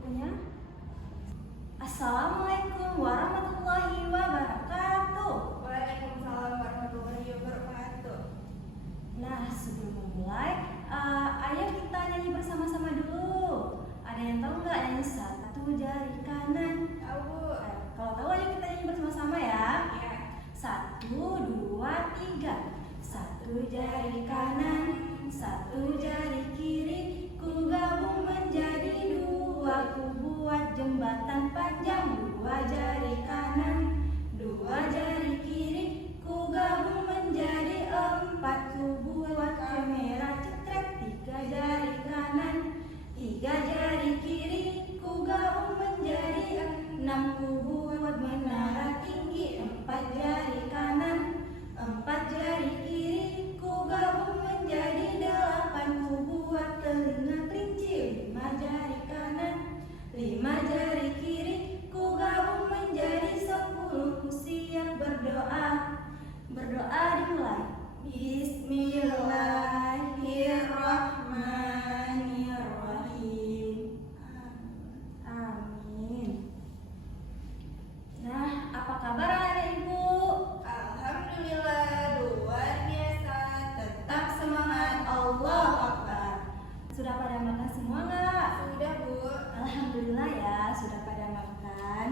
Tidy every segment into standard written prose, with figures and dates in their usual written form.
bukunya. Assalamualaikum warahmatullahi wabarakatuh. Waalaikumsalam warahmatullahi wabarakatuh. Nah, sebelum memulai, ayo kita nyanyi bersama-sama dulu. Ada yang tahu nggak nyanyi satu jari kanan? Tahu, Bu. Kalau tahu, ayo kita nyanyi bersama-sama ya. Ya. 1, 2, 3. Satu jari kanan, satu jari kiri, ku gabung menjadi dua, ku buat jembatan panjang. Dua jari kanan, dua jari kiri, ku gabung menjadi empat, ku buat kamera cekret. Tiga jari kanan, tiga jari kiri, ku gabung menjadi enam, ku buat menara tinggi. Empat jari kanan, empat jari kiri, ku gabung menjadi delapan, ku buat telinga kelinci. Lima jari kanan, lima jari kiri, ku gabung menjadi 10, ku siap berdoa. Berdoa dimulai. Bismillahirrahmanirrahim. Amin. Nah, apa kabar anak ibu? Alhamdulillah, luar biasa. Tetap semangat, Allahu Akbar. Sudah pada makan semua nggak? Sudah, Bu. Alhamdulillah ya, sudah pada makan.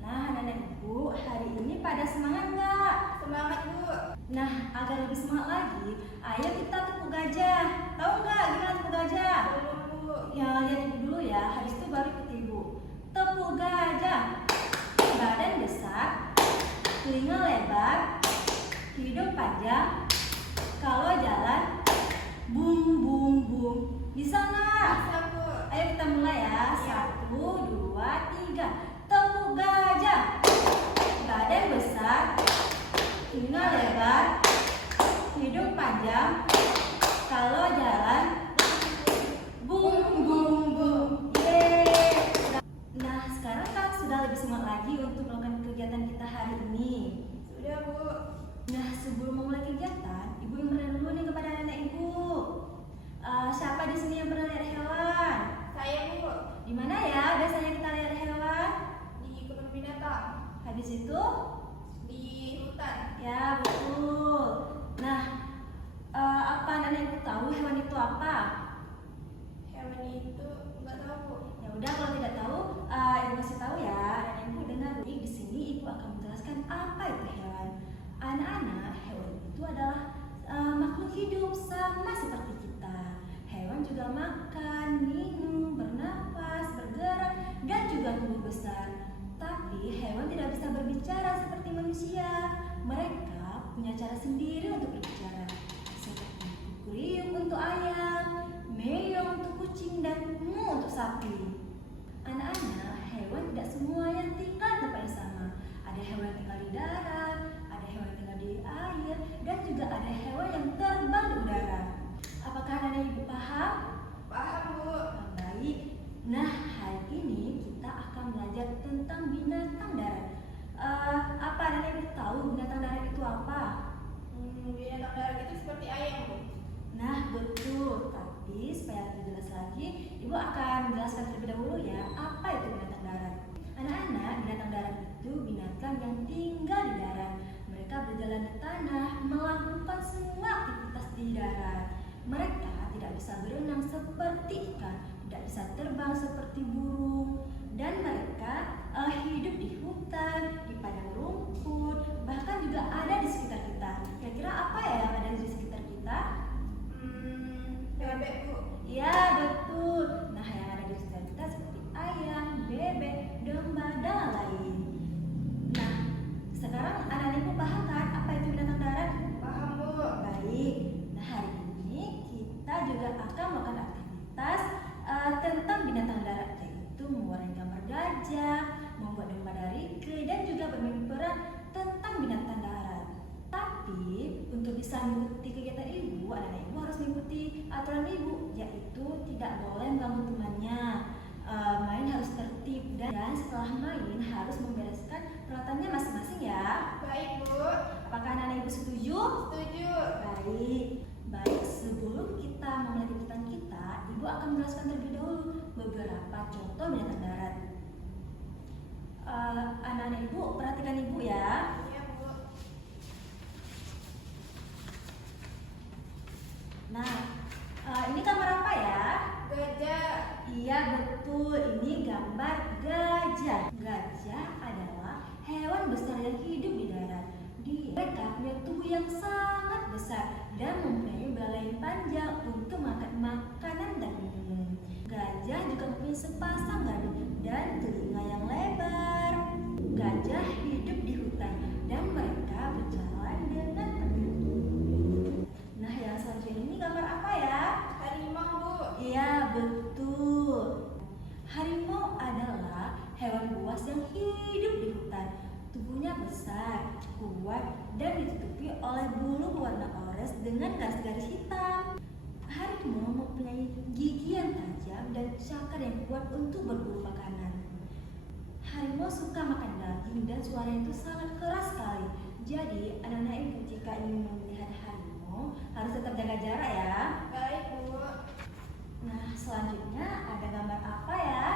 Nah, anak ibu, hari ini pada semangat nggak? Semangat, Bu. Nah, agar lebih semangat lagi, ayo kita tepuk gajah. Tahu nggak gimana tepuk gajah? Belum, Bu. Ya, lihat ibu dulu ya, habis itu baru ikut ibu. Tepuk gajah. Badan besar, telinga lebar, hidung panjang. Kalau jalan, bum bum bum. Bisa nggak? Bisa, Bu. Ayo kita mulai ya. 1, 2, 3. Tepuk gajah. Badan besar, telinga lebar, hidung panjang. Kalau jalan, bum bum bum. Yeay. Nah, sekarang kan sudah lebih semangat lagi untuk melakukan kegiatan kita hari ini. Sudah, Bu. Nah, sebelum memulai kegiatan, ibu yang bertanya dulu nih kepada anak ibu. Siapa di sini yang pernah lihat hewan? Saya, Bu. Di mana ya biasanya kita lihat hewan? Di kebun binatang. Habis itu? Di hutan. Ya, betul. Nah, apa anak ibu tahu hewan itu apa? Hewan itu nggak tahu, Bu. Ya udah, kalau tidak tahu, ibu kasih tahu ya. Anak ibu dengar nih, di sini ibu akan menjelaskan apa itu hewan. Anak-anak, hewan itu adalah makhluk hidup sama seperti kita. Hewan juga makan, minum, bernapas, bergerak, dan juga tumbuh besar. Tapi hewan tidak bisa berbicara seperti manusia. Mereka punya cara sendiri untuk berbicara, seperti kukuriuk untuk ayam, meong untuk kucing, dan mu untuk sapi. Anak-anak, hewan tidak semua yang tinggal di tempat yang sama. Ada hewan yang tinggal di darat, ada hewan yang tinggal di air, dan juga ada hewan yang terbang di udara. Apakah anak ibu paham? Paham, Bu. Baik. Nah, hari ini kita akan belajar tentang binatang darat. Apa anak ibu tahu binatang darat itu apa? Binatang darat itu seperti ayam, Bu. Nah, betul. Tapi supaya lebih jelas lagi, ibu akan menjelaskan terlebih dahulu ya, apa itu binatang darat. Anak-anak, binatang darat itu binatang yang tinggal di darat. Mereka berjalan di tanah, melakukan semua aktivitas di darat. Mereka tidak bisa berenang seperti ikan, tidak bisa terbang seperti burung, dan mereka hidup di hutan, di padang rumput, bahkan juga ada di sekitar kita. Kira-kira apa ya yang ada di sekitar kita? Bebek, Bu. Ya, betul. Nah, yang ada di sekitar kita seperti ayam, bebek, domba, dan lain. Nah, sekarang anak-anak ibu paham kan apa itu binatang darat? Paham, Bu. Baik. Nah, hari ini kita juga akan melakukan aktivitas tentang binatang darat, yaitu mewarnai gambar gajah, membuat domba dari clay, dan juga bermain peran tentang binatang darat. Tapi untuk bisa mengikuti kegiatan ibu, anak-anak ibu harus mengikuti aturan ibu, yaitu tidak boleh mengganggu temannya. Main harus tertib, dan setelah main harus membereskan peralatannya masing-masing ya. Baik, Bu. Apakah anak-anak ibu setuju? Setuju. Baik, sebelum kita memulai kegiatan kita, ibu akan menjelaskan terlebih dahulu beberapa beberapa contoh binatang darat. Anak-anak ibu, perhatikan ibu ya. Iya, Bu. Nah, ini gambar apa ya? Gajah. Iya betul, ini gambar gajah. Gajah adalah hewan besar yang hidup di darat. Mereka punya tubuh yang sangat besar dan mempunyai belalai yang panjang untuk makan makanan dan minum. Gajah juga mempunyai sepasang gandum dan telinga yang lebar. Gajah hidup di hutan dan mereka berjalan dengan tenang. Nah, yang selanjutnya ini gambar apa ya? Harimau, Bu. Iya, betul. Harimau adalah hewan buas yang hidup di hutan. Tubuhnya besar, kuat, dan ditutupi oleh bulu berwarna oranye dengan garis-garis hitam. Harimau mempunyai gigi yang tajam dan cakar yang kuat untuk berburu makanan. Harimau suka makan daging dan suaranya itu sangat keras sekali. Jadi, anak-anak ibu jika ingin melihat harimau harus tetap jaga jarak ya. Baik, Bu. Nah, selanjutnya ada gambar apa ya?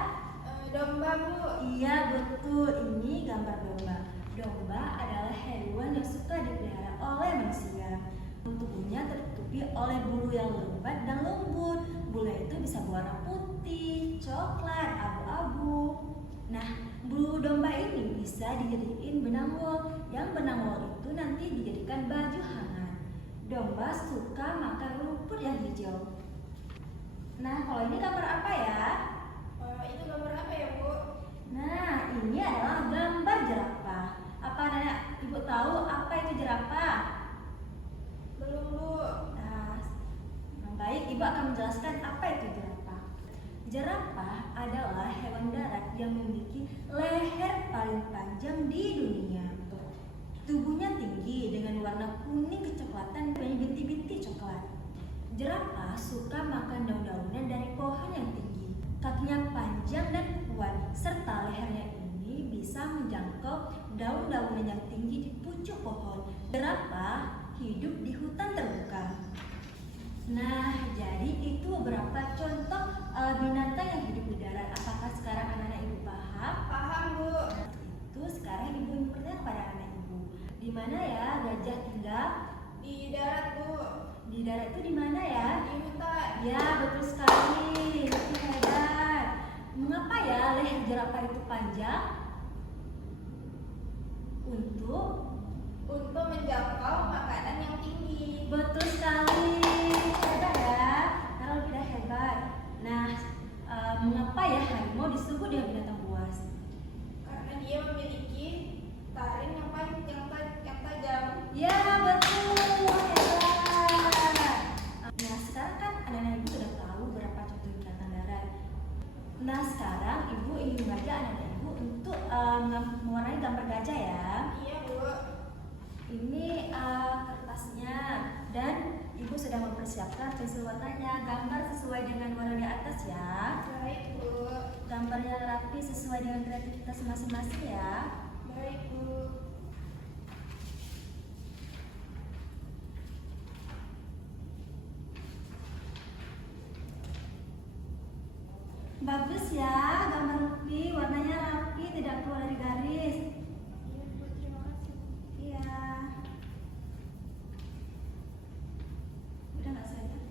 Domba, Bu. Iya betul, ini gambar domba. Domba adalah hewan yang suka dipelihara oleh manusia. Tubuhnya tertutupi oleh bulu yang lebat dan lembut. Bulu itu bisa berwarna putih, coklat, abu-abu. Nah, bulu domba ini bisa dijadikan benang wol. Yang benang wol itu nanti dijadikan baju hangat. Domba suka makan rumput yang hijau. Nah, kalau ini gambar apa ya? Itu gambar apa ya, Bu? Nah, ini adalah gambar jerapah. Apa anak ibu tahu apa itu jerapah? Belum, Bu. Nah, baik, ibu akan menjelaskan apa itu jerapah. Jerapah adalah hewan darat yang memiliki leher paling panjang di dunia. Tubuhnya tinggi dengan warna kuning kecoklatan dan bintik-bintik coklat. Jerapah suka makan daun-daunan dari pohon yang tinggi. Kakinya panjang dan kuat, serta lehernya ini bisa menjangkau daun-daunan yang tinggi di pucuk pohon. Jerapah hidup di hutan terbuka. Nah, jadi itu beberapa contoh binatang yang hidup di darat. Apakah sekarang anak-anak ibu paham? Paham, Bu. Itu sekarang ibu ingin bertanya kepada anak ibu. Di mana ya gajah tinggal? Di darat, Bu. Di darat itu di mana ya? Di hutan. Ya, betul sekali. Itu hebat. Mengapa ya leher jerapah itu panjang? Untuk menjangkau makanan yang tinggi. Betul sekali. Hebat ya. Kalau tidak hebat. Nah, mengapa ya harimau disebut dengan binatang buas? Karena dia memiliki taring yang tajam. Ya, betul. Hebat. Nah, sekarang kan anak-anak ibu sudah tahu berapa contoh binatang darat. Nah, sekarang ibu ingin mengajak anak-anak ibu untuk mewarnai gambar gajah ya. Iya, Bu. Ini kertasnya dan ibu sudah mempersiapkan pensil warnanya. Gambar sesuai dengan warna di atas ya. Baik, Bu. Gambarnya rapi sesuai dengan kreativitas masing-masing ya. Baik, Bu. Bagus ya, gambar rapi, warnanya rapi, tidak keluar dari garis. Iya, Bu. Terima kasih. Iya. Udah nggak selesai?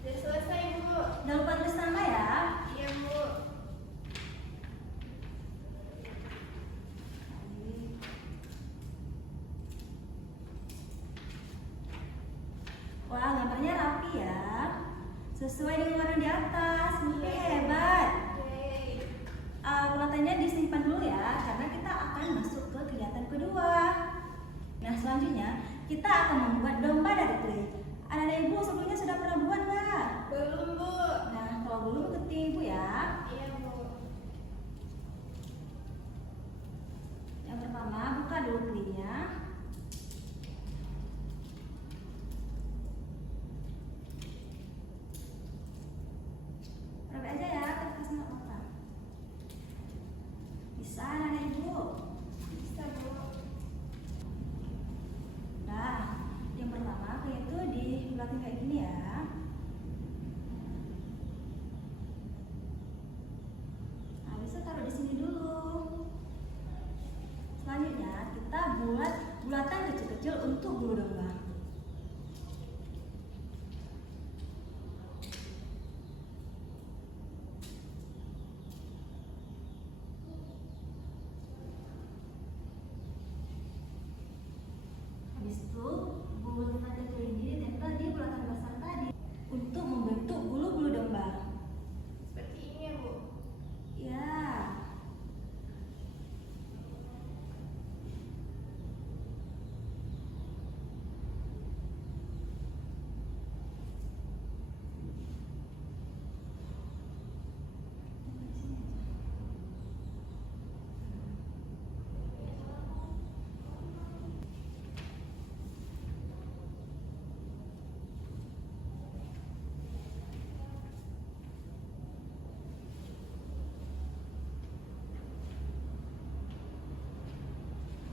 Sudah selesai, Bu. Jangan lupa tulis nama ya. Iya, Bu. Wah, gambarnya rapi ya. Sesuai dengan warna di atas. Mimpi hebat. Oke. Ulangannya disimpan dulu ya, karena kita akan masuk ke kegiatan kedua. Nah, selanjutnya kita akan membuat domba dari kulit. Anak-anak ibu sebelumnya sudah pernah buat nggak? Belum, Bu. Nah, kalau belum ikuti ibu ya. Iya, Bu. Yang pertama, buka dulu kulitnya. Robek aja ya, kertasnya nggak apa-apa. Bisa, anak-anak ibu. Bisa, Bu. Nah, yang pertama yaitu di belakang kayak gini ya.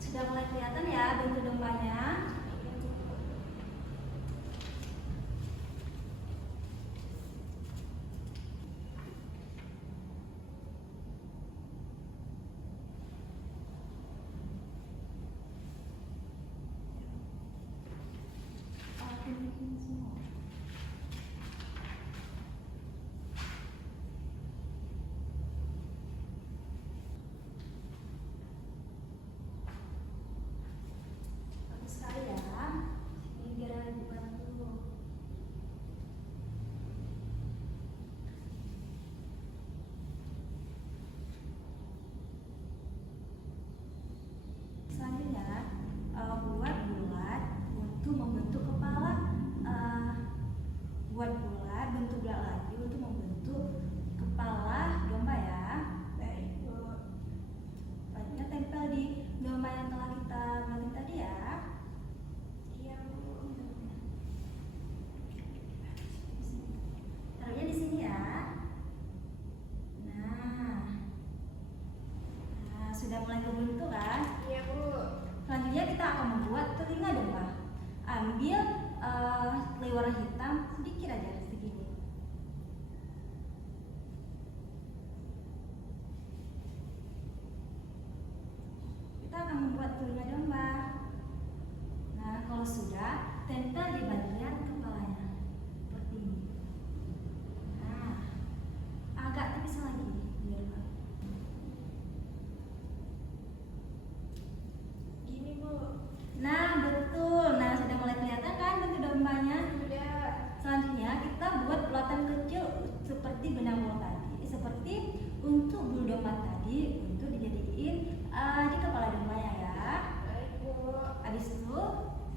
Sudah mulai kelihatan ya bentuk dombanya? Bagus sekali ya. Ini biar dibantu. Selanjutnya buat bulat untuk membentuk kepala. Buat bulat bentuk bulat lagi untuk membentuk kepala domba ya. Baik, Bu. Selanjutnya tempel di domba yang telah kita latih tadi ya. Iya, Bu. Taruhnya di sini ya. Nah, sudah mulai kebentuk kan? Iya, Bu. Selanjutnya kita akan membuat telinga domba. Ambil clay warna hitam sedikit aja segini. Kita akan membuat telinga domba. Nah, kalau sudah, tempel di bagian kepalanya seperti ini. Nah, agak tipis lagi biar Gini, Bu. Nah, betul. Nah, sudah mulai kelihatan kan bentuk dombanya? Sudah. Selanjutnya kita buat bulatan kecil seperti benang bulu tadi, seperti untuk bulu domba tadi untuk dijadiin di kepala dombanya ya. Baik, Bu. Habis itu,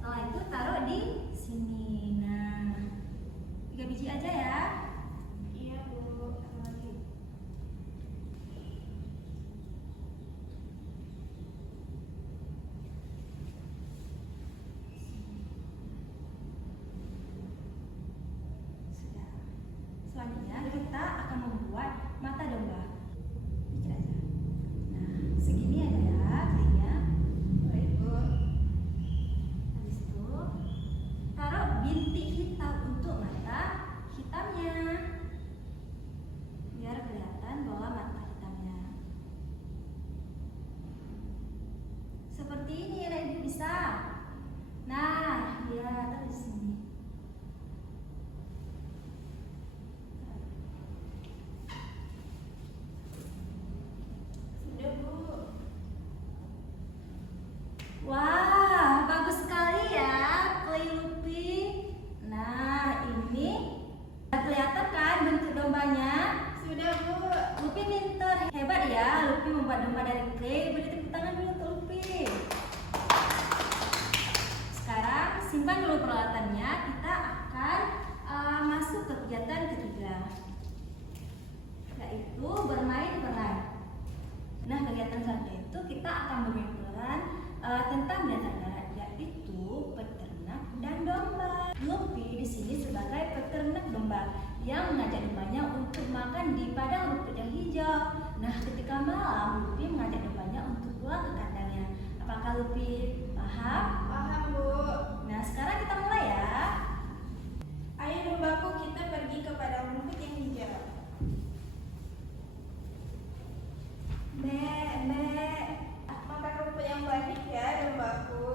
setelah itu taruh di sini. Nah, 3 biji aja ya. Iya, Bu. Satu lagi. Sudah. Selanjutnya kita akan membuat mata domba. Dikit aja. Nah, segini aja ya kayaknya. Baik, Bu. Habis itu taruh bintik hitam untuk mata hitamnya. Biar kelihatan bahwa mata hitamnya. Seperti ini ya Ibu bisa. Nah, ya taruh di sini. Sudah, Bu. Wah, bagus sekali ya, clay Lupi. Nah, ini udah kelihatan kan bentuk dombanya? Sudah, Bu. Lupi pinter, hebat ya. Lupi membuat domba dari clay. Beri tepuk tangan dulu untuk Lupi. Sekarang simpan dulu peralatannya. Kita akan masuk ke kegiatan ketiga, yaitu bermain peran. Nah, kegiatan selanjutnya itu kita akan bermain peran tentang binatang yaitu peternak dan domba. Lupi di sini sebagai peternak domba yang mengajak dombanya untuk makan di padang rumput yang hijau. Nah, ketika malam Lupi mengajak dombanya untuk pulang ke kandangnya. Apakah Lupi paham? Paham, Bu. Nah, sekarang kita mulai ya. Ayo dombaku, kita pergi ke padang rumput yang hijau. Makan rumput yang banyak ya, dombaku.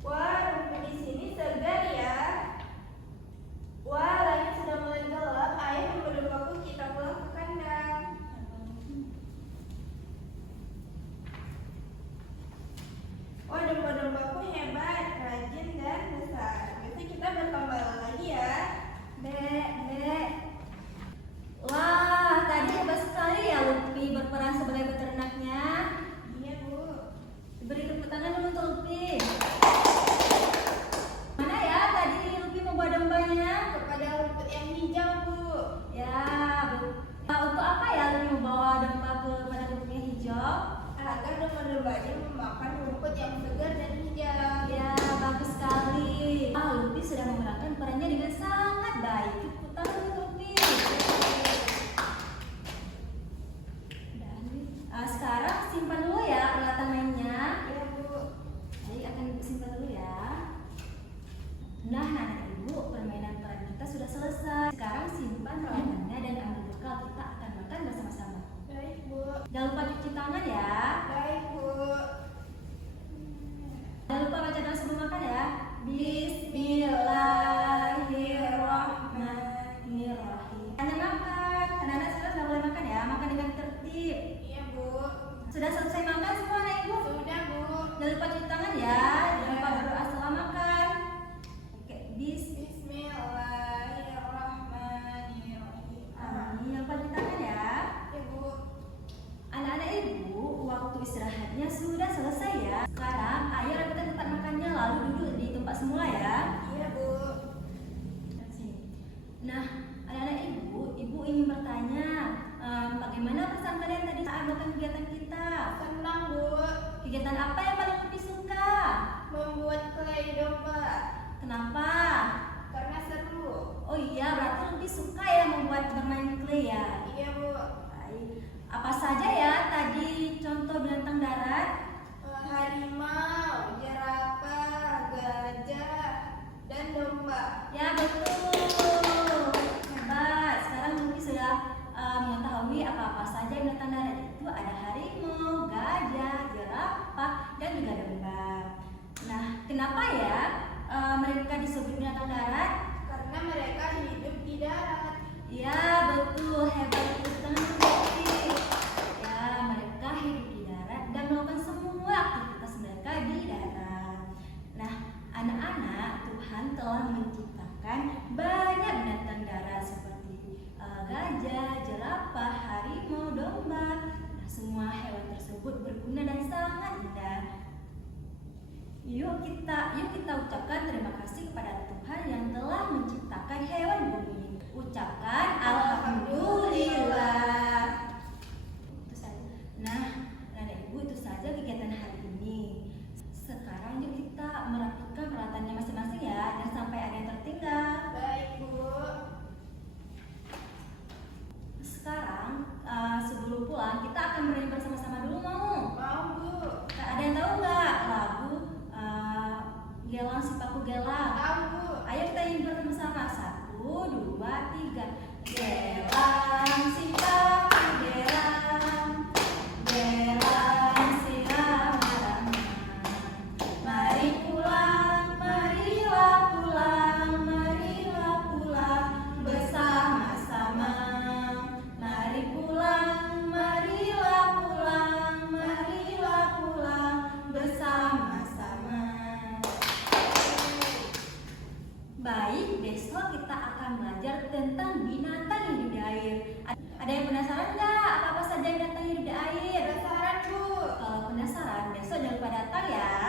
Wah, rumput di sini segar ya. Wah, langit sudah mulai gelap. Ayo domba-dombaku, kita pulang ke kandang. Wah, domba-dombaku hebat, rajin dan besar. Baik. Apa saja ya tadi contoh binatang darat? Harimau, jerapah, gajah, dan domba. Ya betul. Hebat. Sekarang Luffy sudah mengetahui apa-apa saja binatang darat itu. Ada harimau, gajah, jerapah, dan juga domba. Nah, kenapa ya mereka disebut binatang darat? Karena mereka hidup di darat. Ya betul, hebat sekali Luffy. Ya, mereka hidup di darat dan melakukan semua aktivitas mereka di darat. Nah, anak-anak, Tuhan telah menciptakan banyak binatang darat seperti gajah, jerapah, harimau, domba. Nah, semua hewan tersebut berguna dan sangat indah. Yuk kita ucapkan terima kasih kepada Tuhan yang telah menciptakan hewan bumi. Ucapkan alhamdulillah. Itu saja. Nah, Anak Ibu, itu saja kegiatan hari ini. Sekarang yuk kita merapikan peralatannya masing-masing ya, jangan sampai ada yang tertinggal. Baik, Bu. Sekarang sebelum pulang kita akan bernyanyi bersama-sama dulu mau? Mau, Bu. Ada yang tahu nggak lagu Gelang Sipaku Gelang? Tahu, Bu. Ayo kita nyanyi bersama-sama. 1, 2, 3. Gelang Sipaku Gelang, gelang sirama-rama. Mari pulang, marilah pulang, marilah pulang bersama-sama. Mari pulang, marilah pulang, marilah pulang bersama-sama. Baik, besok kita akan belajar tentang binatang yang hidup di air. Ada yang penasaran nggak apa-apa saja binatang yang hidup di air? Penasaran, Bu. Kalau penasaran, besok jangan lupa datang ya.